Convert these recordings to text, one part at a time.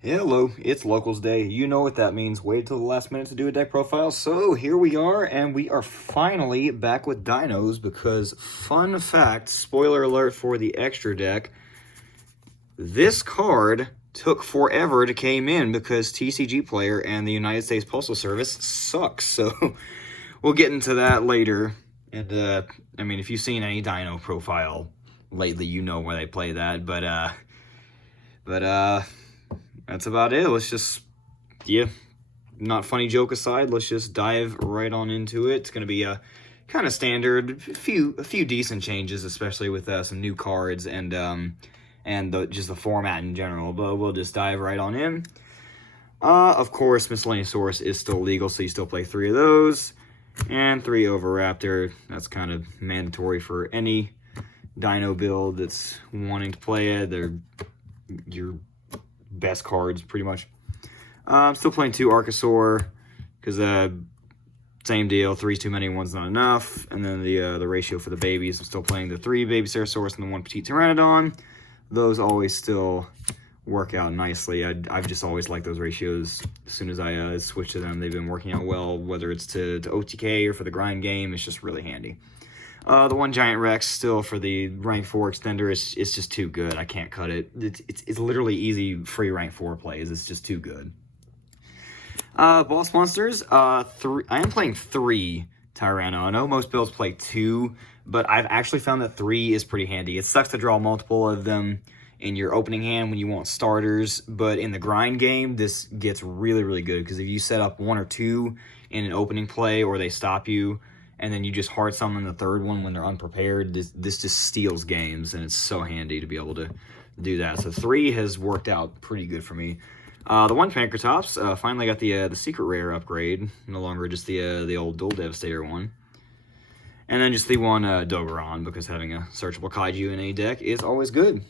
Hello, it's Locals Day. You know what that means. Wait till the last minute to do a deck profile. So here we are, and we are finally back with Dinos because, fun fact, spoiler alert for the extra deck, this card took forever to came in because TCG Player and the United States Postal Service sucks. So we'll get into that later. And, I mean, if you've seen any Dino profile lately, you know where they play that. But, that's about it. Let's just, not funny joke aside, let's just dive right on into it. It's going to be a kind of standard, a few decent changes, especially with some new cards and just the format in general. But we'll just dive right on in. Of course, Miscellaneous Source is still legal, so you still play 3 of those. And 3 Over Raptor. That's kind of mandatory for any Dino build that's wanting to play it. They're your best cards, pretty much. I'm still playing 2 Archosaur, because same deal, 3's too many, 1's not enough. And then the ratio for the babies, I'm still playing the 3 Baby Ceratosaurus and the 1 Petite Pteranodon. Those always still work out nicely. I've just always liked those ratios. As soon as I switch to them, they've been working out well, whether it's to OTK or for the grind game. It's just really handy. The 1 Giant Rex still for the rank 4 extender, it's just too good. I can't cut it. It's literally easy free rank 4 plays. It's just too good. Boss monsters, I am playing 3 Tyranno. I know most builds play 2, but I've actually found that 3 is pretty handy. It sucks to draw multiple of them in your opening hand when you want starters, but in the grind game, this gets really, really good, because if you set up 1 or 2 in an opening play, or they stop you, and then you just hard summon the 3rd one when they're unprepared, this just steals games, and it's so handy to be able to do that. So 3 has worked out pretty good for me. The 1 Pankratops finally got the secret rare upgrade, no longer just the old Dual Devastator one. And then just the 1 Dogoron, because having a searchable Kaiju in a deck is always good.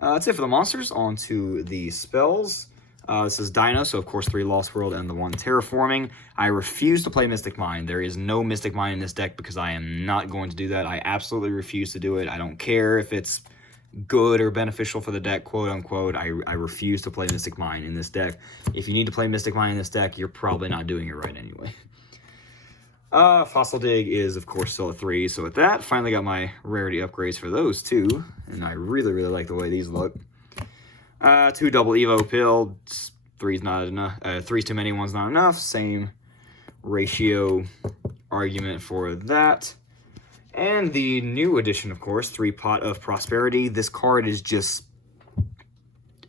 That's it for the monsters. On to the spells. This is Dino, so of course 3 Lost World and the 1 Terraforming. I refuse to play Mystic Mine. There is no Mystic Mine in this deck because I am not going to do that. I absolutely refuse to do it. I don't care if it's good or beneficial for the deck, quote unquote. I refuse to play Mystic Mine in this deck. If you need to play Mystic Mine in this deck, you're probably not doing it right anyway. Fossil Dig is, of course, still a 3, so with that, finally got my rarity upgrades for those 2, and I really, really like the way these look. 2 double Evo Pill, 3's not enough, 3's too many, 1's not enough, same ratio argument for that. And the new addition, of course, 3 Pot of Prosperity. This card is just,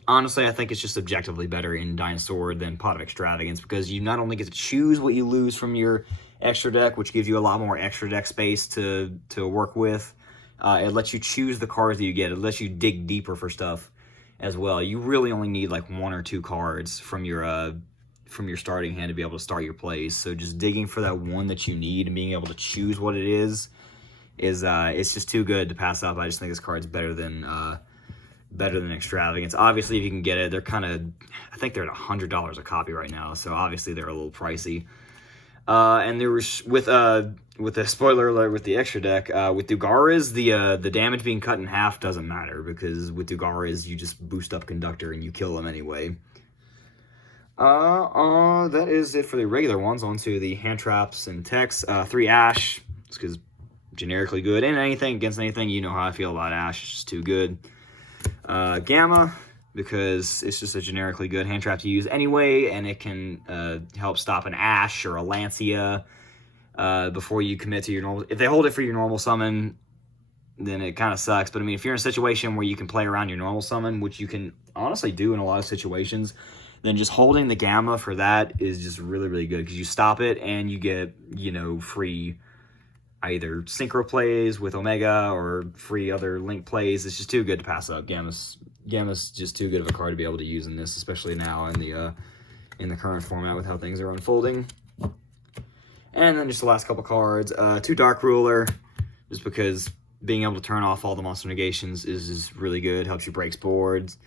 honestly, I think it's just objectively better in Dinosaur than Pot of Extravagance, because you not only get to choose what you lose from your extra deck, which gives you a lot more extra deck space to work with. It lets you choose the cards that you get. It lets you dig deeper for stuff as well. You really only need like 1 or 2 cards from your starting hand to be able to start your plays. So just digging for that one that you need and being able to choose what it is it's just too good to pass up. I just think this card's better than Extravagance. Obviously, if you can get it, they're kind of, I think they're at $100 a copy right now. So obviously they're a little pricey. And there was with the spoiler alert with the extra deck, with Dugaras, the damage being cut in half doesn't matter, because with Dugaras you just boost up Conductor and you kill them anyway. That is it for the regular ones. On to the hand traps and techs. 3 Ash, just because generically good, and anything against anything, you know how I feel about Ash. It's just too good. Gamma, because it's just a generically good hand trap to use anyway, and it can help stop an Ash or a Lancia before you commit to your normal. If they hold it for your normal summon, then it kind of sucks. But I mean, if you're in a situation where you can play around your normal summon, which you can honestly do in a lot of situations, then just holding the Gamma for that is just really, really good, because you stop it and you get, free either synchro plays with Omega or free other link plays. It's just too good to pass up. Gamma's just too good of a card to be able to use in this, especially now in the current format with how things are unfolding. And then just the last couple cards. 2 Dark Ruler, just because being able to turn off all the monster negations is really good. Helps you break boards.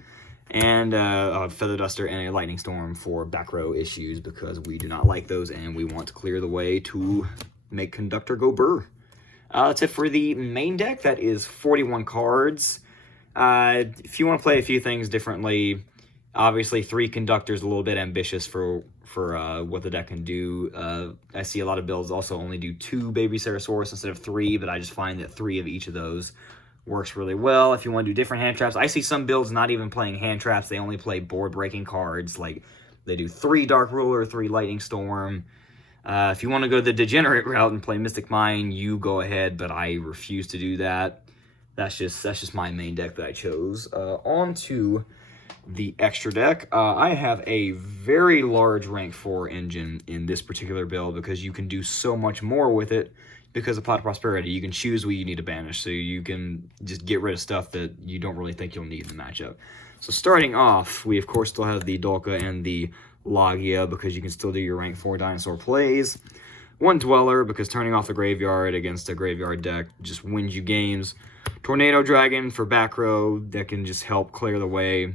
And a Feather Duster and a Lightning Storm for back row issues, because we do not like those and we want to clear the way to make Conductor go burr. That's it for the main deck. That is 41 cards. If you want to play a few things differently, Obviously, 3 Conductor's a little bit ambitious for what the deck can do. I see a lot of builds also only do 2 Baby Ceratosaurus instead of 3, but I just find that 3 of each of those works really well. If you want to do different hand traps, I see some builds not even playing hand traps. They only play board-breaking cards. Like, they do 3 Dark Ruler, 3 Lightning Storm. If you want to go the degenerate route and play Mystic Mine, you go ahead, but I refuse to do that. That's just my main deck that I chose. On to the extra deck. I have a very large rank 4 engine in this particular build because you can do so much more with it because of Pot of Prosperity. You can choose what you need to banish, so you can just get rid of stuff that you don't really think you'll need in the matchup. So starting off, we of course still have the Dolka and the Logia because you can still do your rank 4 dinosaur plays. 1 Dweller because turning off the graveyard against a graveyard deck just wins you games. Tornado Dragon for back row that can just help clear the way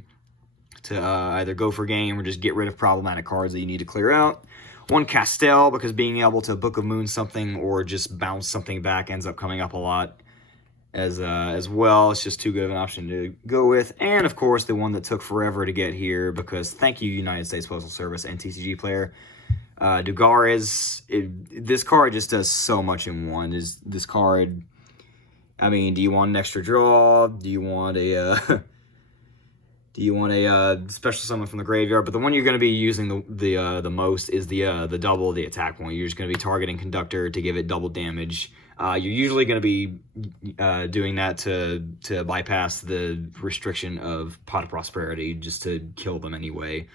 to either go for game or just get rid of problematic cards that you need to clear out. 1 Castel because being able to Book of Moon something or just bounce something back ends up coming up a lot as well. It's just too good of an option to go with. And of course the one that took forever to get here because thank you United States Postal Service and TCG player. Dugares, this card just does so much in one. This card, I mean, do you want an extra draw? Do you want a special summon from the graveyard? But the one you're going to be using the most is the double the attack point. You're just going to be targeting Conductor to give it double damage. You're usually going to be doing that to bypass the restriction of Pot of Prosperity, just to kill them anyway.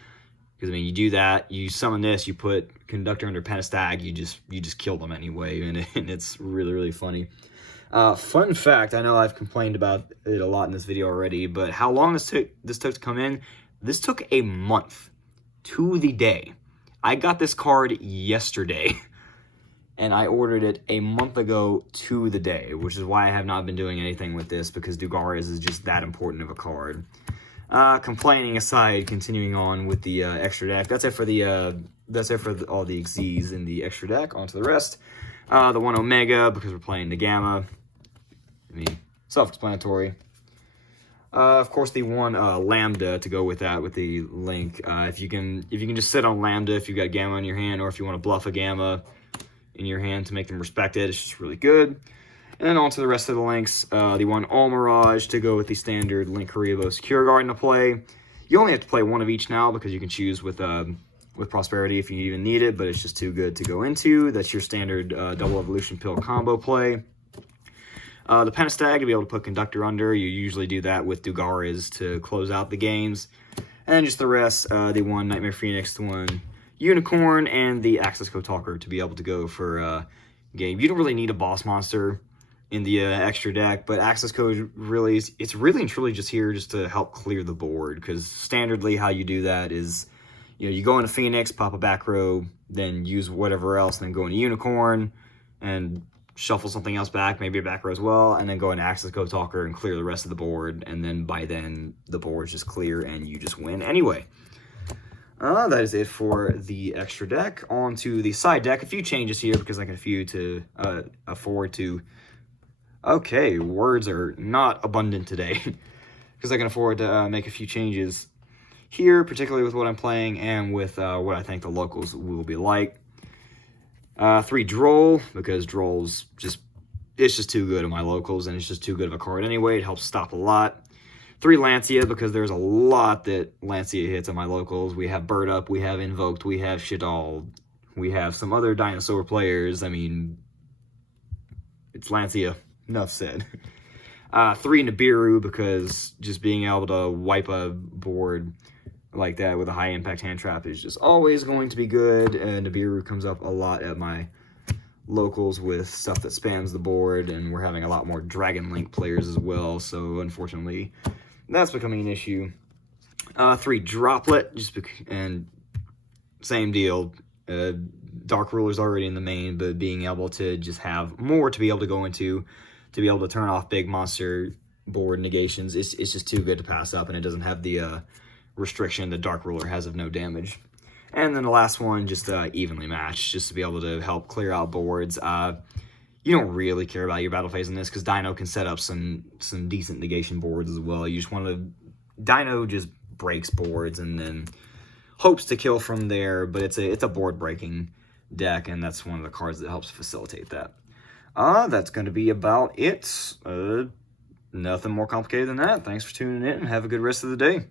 Because I mean, you do that, you summon this, you put Conductor under Pentastag, you just kill them anyway, and it's really, really funny. Fun fact, I know I've complained about it a lot in this video already, but how long this took to come in? This took a month to the day. I got this card yesterday, and I ordered it a month ago to the day, which is why I have not been doing anything with this, because Dugares is just that important of a card. Complaining aside, continuing on with the extra deck. That's it for all the Xyzs in the extra deck. On to the rest. The 1 Omega because we're playing the Gamma. I mean, self-explanatory. Of course, the 1 Lambda to go with that with the Link. If you can just sit on Lambda if you've got Gamma in your hand, or if you want to bluff a Gamma in your hand to make them respect it, it's just really good. And then on to the rest of the links. The 1 Almirage to go with the standard Link Haribo Secure Garden to play. You only have to play 1 of each now because you can choose with Prosperity if you even need it, but it's just too good to go into. That's your standard double evolution pill combo play. The Pentastag to be able to put Conductor under. You usually do that with Dugares to close out the games. And then just the rest, the 1 Nightmare Phoenix, the 1 Unicorn, and the Access Code Talker to be able to go for game. You don't really need a boss monster in the extra deck, but Access Code really it's really and truly just here just to help clear the board, because standardly how you do that is, you know, you go into Phoenix, pop a back row, then use whatever else, and then go into Unicorn and shuffle something else back, maybe a back row as well, and then go into Access Code Talker and clear the rest of the board, and then by then the board's just clear and you just win anyway. That is it for the extra deck. On to the side deck. A few changes here because I can afford to. Okay, words are not abundant today because I can afford to make a few changes here, particularly with what I'm playing and with what I think the locals will be like. 3 Droll, because Droll's it's just too good in my locals, and it's just too good of a card anyway. It helps stop a lot. 3 Lancia, because there's a lot that Lancia hits on my locals. We have Bird Up, we have Invoked, we have Shadal, we have some other dinosaur players. I mean, it's Lancia. Enough said. 3 Nibiru, because just being able to wipe a board like that with a high impact hand trap is just always going to be good. And Nibiru comes up a lot at my locals with stuff that spams the board, and we're having a lot more Dragon Link players as well, so unfortunately that's becoming an issue. 3 Droplet, and same deal. Dark Ruler's already in the main, but being able to just have more to be able to go into, to be able to turn off big monster board negations, it's just too good to pass up, and it doesn't have the restriction that Dark Ruler has of no damage. And then the last one, just evenly matched, just to be able to help clear out boards. You don't really care about your battle phase in this, because Dino can set up some decent negation boards as well. You just want to... Dino just breaks boards and then hopes to kill from there, but it's a board breaking deck, and that's one of the cards that helps facilitate that. That's going to be about it. Nothing more complicated than that. Thanks for tuning in, and have a good rest of the day.